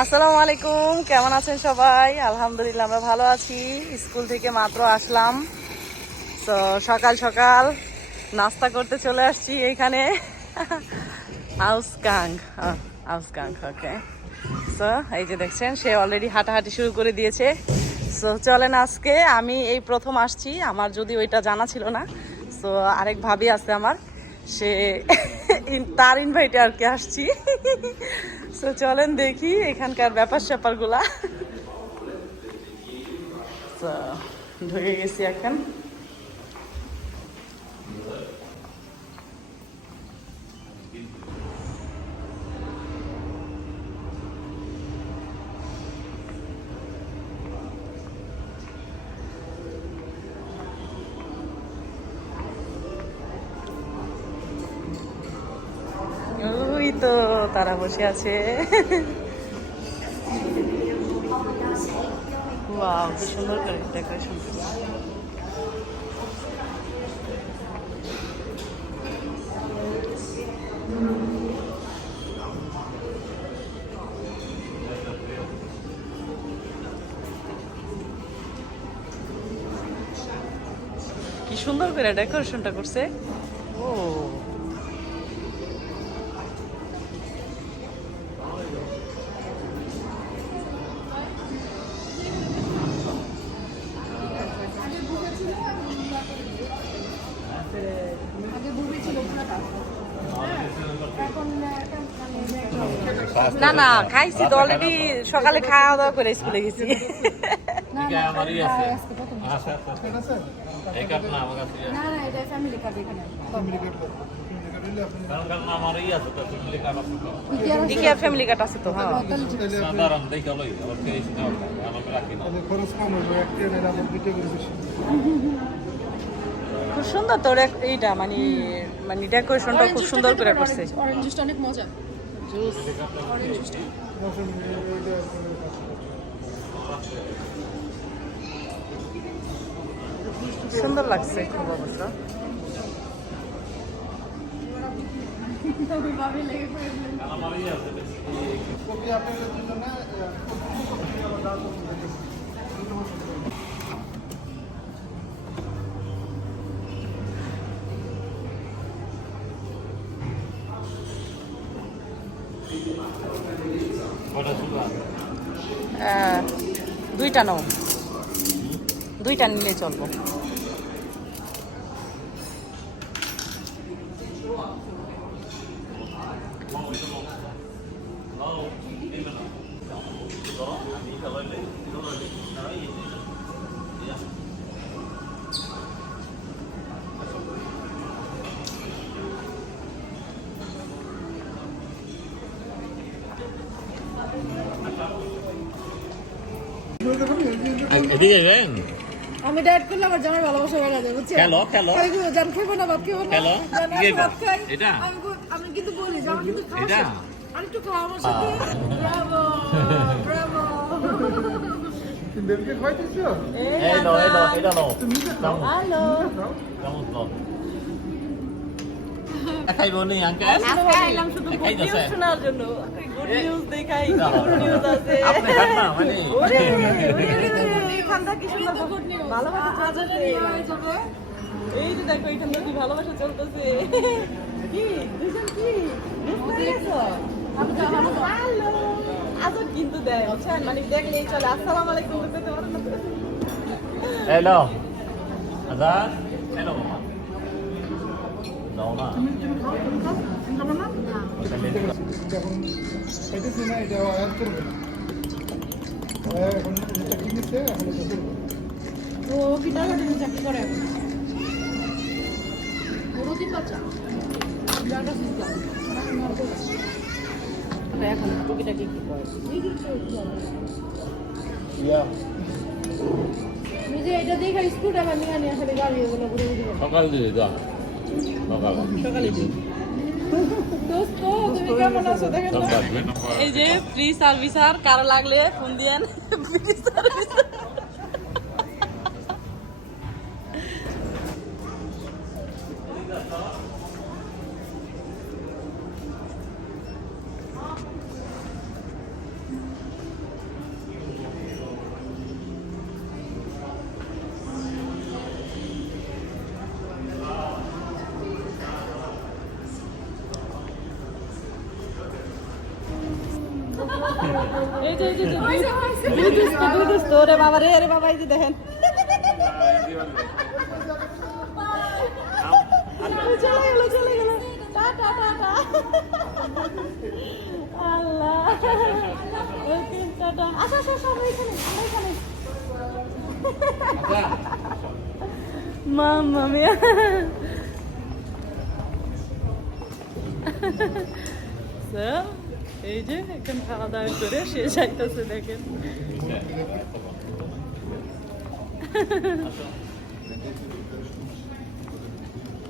আসসালামু আলাইকুম, কেমন আছেন সবাই? আলহামদুলিল্লাহ আমরা ভালো আছি। স্কুল থেকে মাত্র আসলাম, তো সকাল সকাল নাস্তা করতে চলে আসছি এইখানে। আউসকাং ওকে। সো এই যে দেখছেন, সে অলরেডি হাঁটাহাঁটি শুরু করে দিয়েছে। সো চলেন, আজকে আমি এই প্রথম আসছি, আমার যদি ওইটা জানা ছিল না। সো আরেক ভাবি আছে আমার, সে তার ইনভাইটে আর কি আসছি। সো চলেন দেখি এখানকার ব্যাপার স্যাপারগুলা। তো ঢুকে গেছি এখন। ওই তো তারা বসে আছে। ওয়াও, কি সুন্দর করে ডেকোরেশন। কি সুন্দর করে ডেকোরেশনটা করছে। ও না না, খাইছি তো অলরেডি, সকালে খাওয়া দাওয়া করে স্কুলে গেছি। ইকেয়া ফ্যামিলি কার্ড আছে তো। হ্যাঁ, খুব সুন্দর তোর এইটা, মানে মানে ডেকোরেশনটা খুব সুন্দর করে করছে। অরেঞ্জ জুসটা অনেক মজা। জুস অরেঞ্জ জুসটা সুন্দর লাগছে খুব অবশ্য। দুইটা নাও, দুইটা নিলে চলবো। এদিকে যান। আমি ডায়েট করলে আমার জামাই ভালোবাসা বেড়ে যাবে, বুঝছেন? খেলো খেলো জান খাবো না, ভাত খাবো না, খেলো। জান কি ভাত খাই। এটা আমি কিন্তু বলি যে আমার কিন্তু খাওয়া এটা শেষ। আরেকটু খাওয়া আমার সাথে। Bravo Bravo. বেবিকে খাইতেছো? এই নাও এই নাও এটা নাও। হ্যালো, চামচ নাও। খাইবো নি আঙ্কেল? আজকে আইলাম শুধু গুড খাইতেছে? নিউজ শোনার জন্য। গুড নিউজ দেখাই, গুড নিউজ আছে। আপনি খান না মানে ওরে এখানটা কি সুন্দর ভালোবাসা চলতেছে। এই যে দেখো, এখানটা কি ভালোবাসা চলতেছে। কি দুজন কি বুঝতে পেরেছো? হ্যালো, আজ কিন্তু দেয় বুঝছেন, মানে দেখলেই চলে আসসালামু আলাইকুম বলতে পারো না। এই নাও আজাদ এই নাও মামা নাও না তুমি খাও, তুমি খাও, তুমি খাবো না? যখন খাইতেছি না, এটা অ্যাড করবে না। এখন এটা কি নিচ্ছে, এখন এটা করবে। ও কি টাকাটা চাকরি করে এখন? রুটি পাচা জায়গা সিস্টেম এখন টুকিটাকি কি করে? নিজে এটা দেখে স্কুলটা আমি নিয়ে আসলে গাড়ি ওগুলো ঘুরে ঘুরে সকাল দিয়ে যা সকাল সকালে দিই। দোস্ত তুমি কেমন আছো দেখেন না? এই যে ফ্রি সার্ভিস, আর কারো লাগলে ফোন দিয়েন। Free service. দুই দুষ্ট রে বাবা রে, রে বাবা, এই যে দেখেন চলে গেল টাটা টাটা আল্লাহ ওকে টাটা আচ্ছা আচ্ছা আমরা এখানে মাম্মা মিয়া তো এই যে এখন খাওয়া দাওয়া করে সে যাইতেছে দেখেন